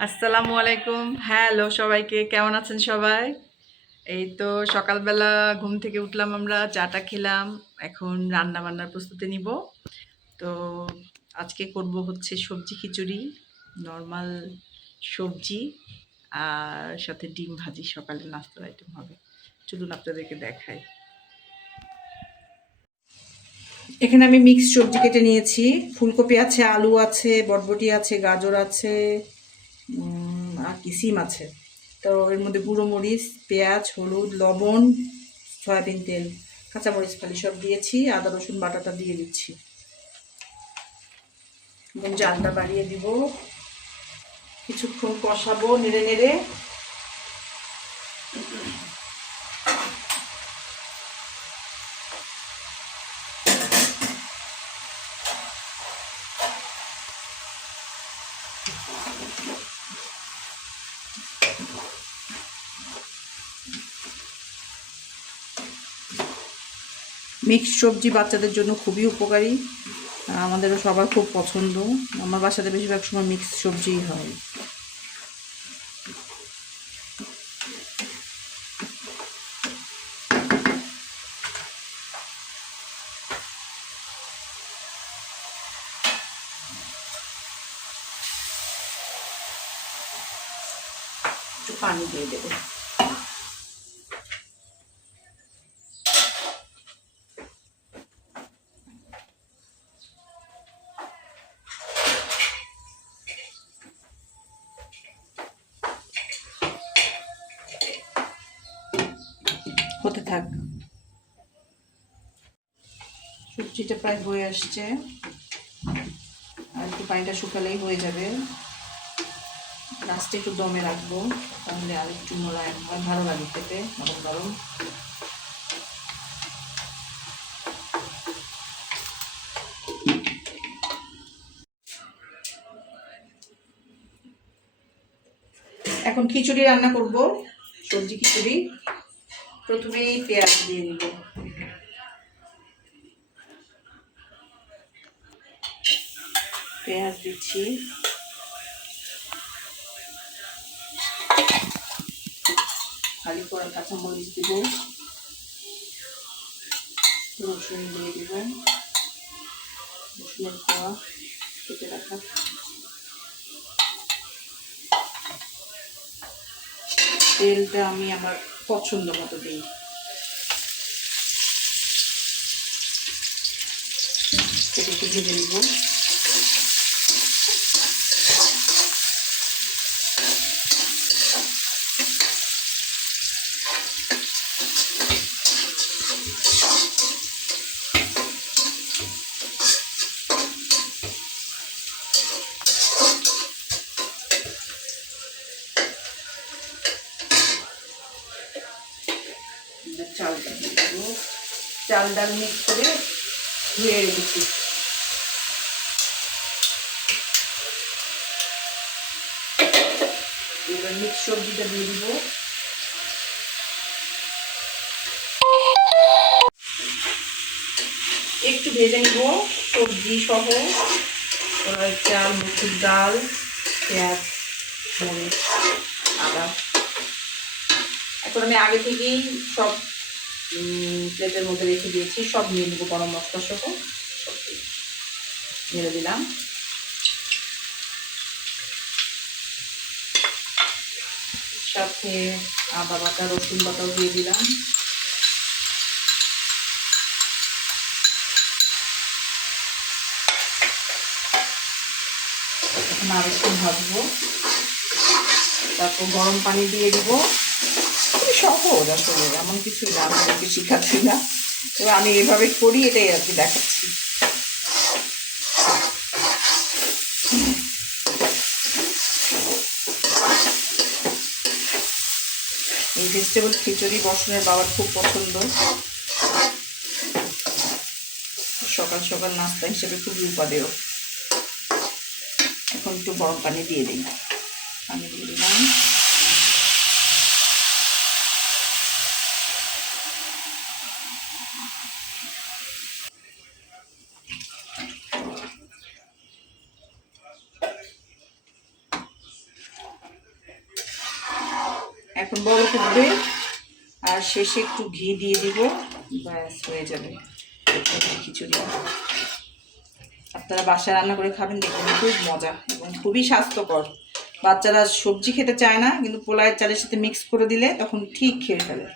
আসসালামু আলাইকুম। হ্যালো সবাইকে, কেমন আছেন সবাই? এই তো সকালবেলা ঘুম থেকে উঠলাম, আমরা চাটা খেলাম। এখন রান্না বান্নার প্রস্তুতি নিব। তো আজকে করব হচ্ছে সবজি খিচুড়ি, নর্মাল সবজি আর সাথে ডিম ভাজি। সকালের নাস্তার আইটেম হবে। চলুন আপনাদেরকে দেখাই। এখানে আমি মিক্স সবজি কেটে নিয়েছি। ফুলকপি আছে, আলু আছে, বরবটি আছে, গাজর আছে, আর কি সিম আছে। তো এর মধ্যে গুঁড়ো মরিচ, পেঁয়াজ, হলুদ, লবণ, সয়াবিন তেল, কাঁচামরিচ ফালি সব দিয়েছি। আদা রসুন বাটাটা দিয়ে দিচ্ছি এবং জালটা বাড়িয়ে দিব। কিছুক্ষণ কষাবো নেড়ে নেড়ে। মিক্সড সবজি বাচ্চাদের জন্য খুবই উপকারী, আমাদেরও সবার খুব পছন্দ। আমার বাসাতে বেশিরভাগ সময় মিক্সড সবজিই হয়। একটু পানি দিয়ে দেবো। হতে থাক। সবজিটা প্রায় হয়ে আসছে, আর একটু পানিটা শুকালেই হয়ে যাবে। লাস্টে একটু দমে রাখবো, তাহলে আর একটু মোলায়েম হয়, ভালো লাগে খেতে গরম গরম। এখন খিচুড়ি রান্না করব, সবজি খিচুড়ি। প্রথমেই পেঁয়াজ দিয়ে দিব। পেঁয়াজ দিচ্ছি, খালি করা কাঁচামরিচ দিব, রসুন দিয়ে দিব, রসুনের কোয়া কেটে রাখা। তেলটা আমি আমার পছন্দ মতো দিই। একটু ভেজে নিব। চালটা দিয়ে দেবো। চাল ডাল মিক্স করে ধুয়ে রেখেছি। এবার মিক্স সবজিটা দিয়ে দিব। একটু ভেজে নিব সবজি সহ, চাল, মুসুর ডাল, পেঁয়াজ, মরিচ, আদা। এখন আমি আগে থেকেই সব প্লেটের মধ্যে রেখে দিয়েছি, সব নিয়ে নেবো গরম মশলা সহ। সব নেড়ে দিলাম। সাথে আদা বাটা, রসুন বাটাও দিয়ে দিলাম। এখন আর একটু ভাজবো, তারপর গরম পানি দিয়ে দিব। খুবই সহজ আসলে, এমন কিছু না, আমাদেরকে শিখাচ্ছি না, তবে আমি এভাবে করি, এটাই আর কি দেখাচ্ছি। এই ভেজিটেবল খিচুড়ি বর্ষণের বাবার খুব পছন্দ, সকাল সকাল নাস্তা হিসেবে খুবই উপাদেয়। এখন একটু গরম পানি দিয়ে দিই। পানি দিয়ে দিলাম। এখন বড় করবে, আর শেষে একটু ঘি দিয়ে দিব, ব্যাস হয়ে যাবে খিচুড়ি। আপনারা বাসায় রান্না করে খাবেন, দেখবেন খুব মজা এবং খুবই স্বাস্থ্যকর। বাচ্চারা সবজি খেতে চায় না, কিন্তু পোলাওয়ের চালের সাথে মিক্স করে দিলে তখন ঠিক খেয়ে ফেলে।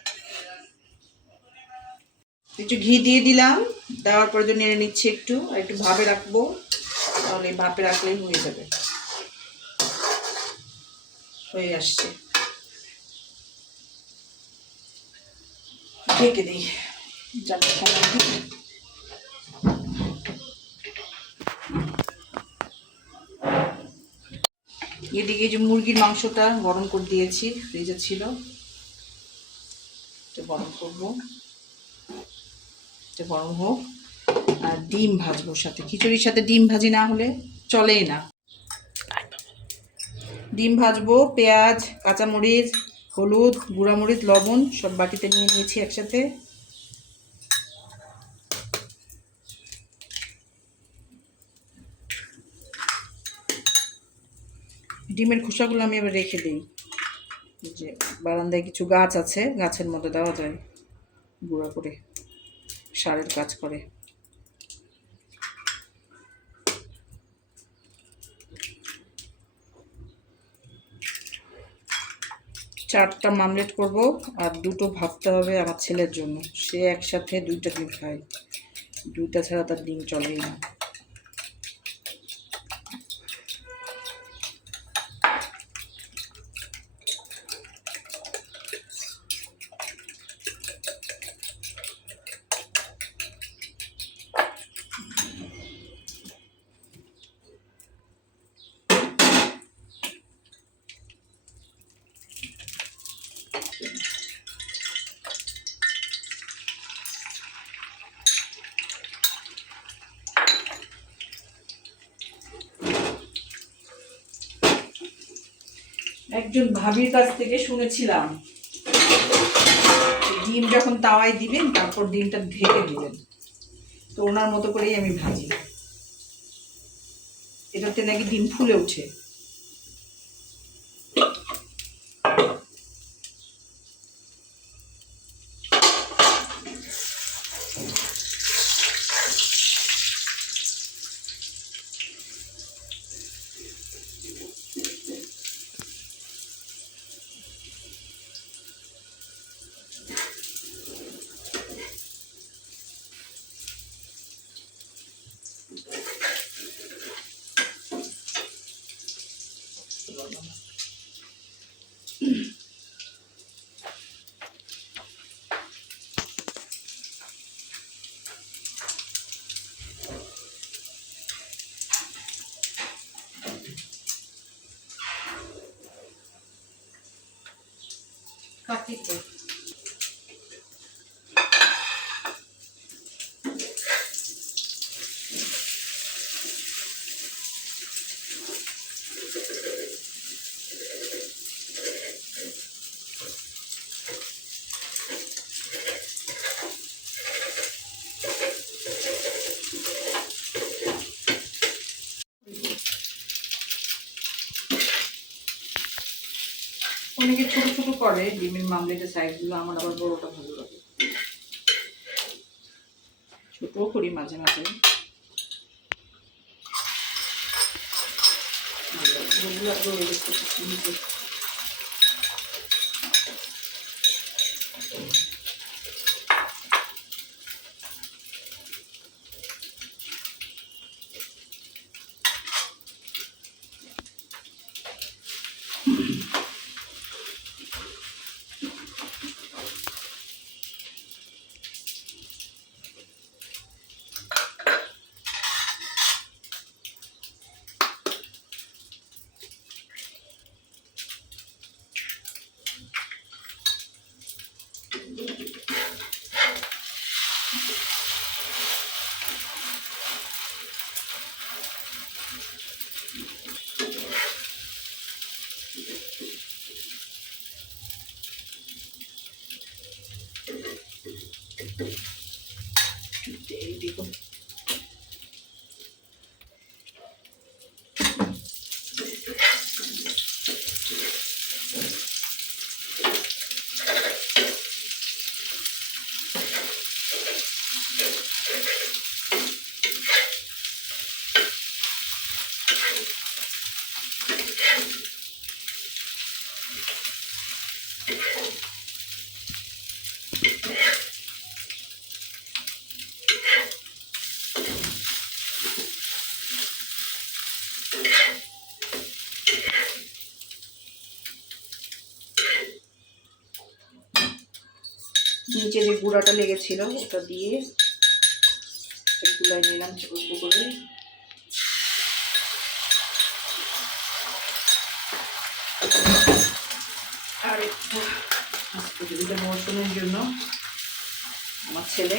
একটু ঘি দিয়ে দিলাম, দেওয়ার পর জন্য নেড়ে নিচ্ছি একটু, আর একটু ভাপে রাখবো, তাহলে ভাপে রাখলেই হয়ে যাবে। হয়ে আসছে, ঢেকে দিই। এদিকে যে মুরগির মাংসটা গরম করে দিয়েছি, ফ্রিজে ছিল, এটা গরম করবো, এটা গরম হোক। আর ডিম ভাজবো সাথে, খিচুড়ির সাথে ডিম ভাজি না হলে চলেই না। ডিম ভাজবো, পেঁয়াজ, কাঁচামরিচ, হলুদ, গুঁড়ামরিচ, লবণ সব বাটিতে নিয়ে নিয়েছি একসাথে। ডিমের খোসাগুলো আমি এবার রেখে দিই, যে বারান্দায় কিছু গাছ আছে, গাছের মধ্যে দেওয়া যায়, গুঁড়া করে সারের কাজ করে। চারটা মামলেট করব, আর দুটো ভাবতে হবে আমার ছেলের জন্য, সে একসাথে দুইটা ডিম খায়, দুইটা ছাড়া তার ডিম চলেই না। একজন ভাবির কাছ থেকে শুনেছিলাম, ডিম যখন তাওয়ায় দিবেন তারপর ডিমটা ঢেকে দিবেন, তো ওনার মতো করেই আমি ভাজি, এটাতে নাকি ডিম ফুলে ওঠে। কাটিতে অনেকে ছোট ছোট করে ডিমের মামলেটের সাইজগুলো, আমার আবার বড়টা ভালো লাগে, ছোটও করি মাঝে মাঝে। নিচে যে গুঁড়াটা লেগেছিল ওটা দিয়ে গুলাই নিলাম অল্প করে। আর একটু মৌসুমের জন্য আমার ছেলে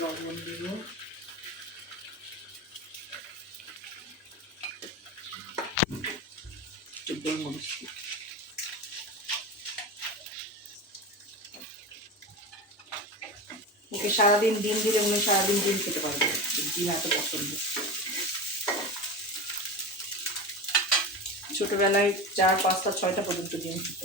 লবণ দিব। ওকে সারাদিন ডিম দিলে উনি সারাদিন ডিম খেতে পারবে, ডিম এত পছন্দ। ছোটবেলায় 4, 5টা, 6টা পর্যন্ত ডিম খেত।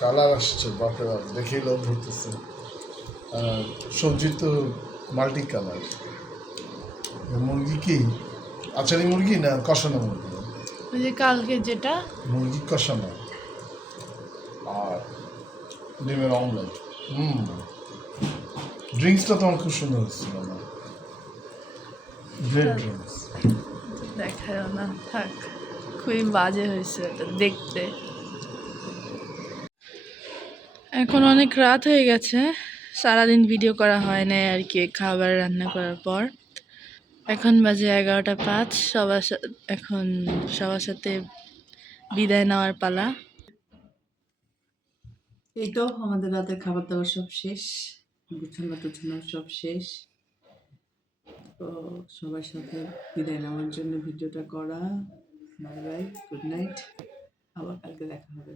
কালার আসছে, বাপরে বাপ, দেখেই লোভ ধরতেছে। সবজি তো মাল্টি কালার। মুরগি কি আচারি মুরগি না কষানো মুরগি? ওই যে কালকে যেটা মুরগি কষানো আর ডিমের অমলেট। ড্রিঙ্কসটা তোমার খুব সুন্দর হচ্ছিল না, গ্রেট ড্রিঙ্কস। দেখাও না, থাক, খুবই বাজে হয়েছে এটা দেখতে। এখন অনেক রাত হয়ে গেছে, সারাদিন ভিডিও করা হয় না আর কি খাবার রান্না করার পর। এখন বাজে 11টা 5। এখন সবার সাথে বিদায় নেওয়ার পালা। এই তো আমাদের রাতের খাবার দাবার সব শেষ, গুছানো টুছানো সব শেষ। তো সবার সাথে বিদায় নেওয়ার জন্য ভিডিওটা করা। বাই বাই, গুড নাইট, আবার কালকে দেখা হবে।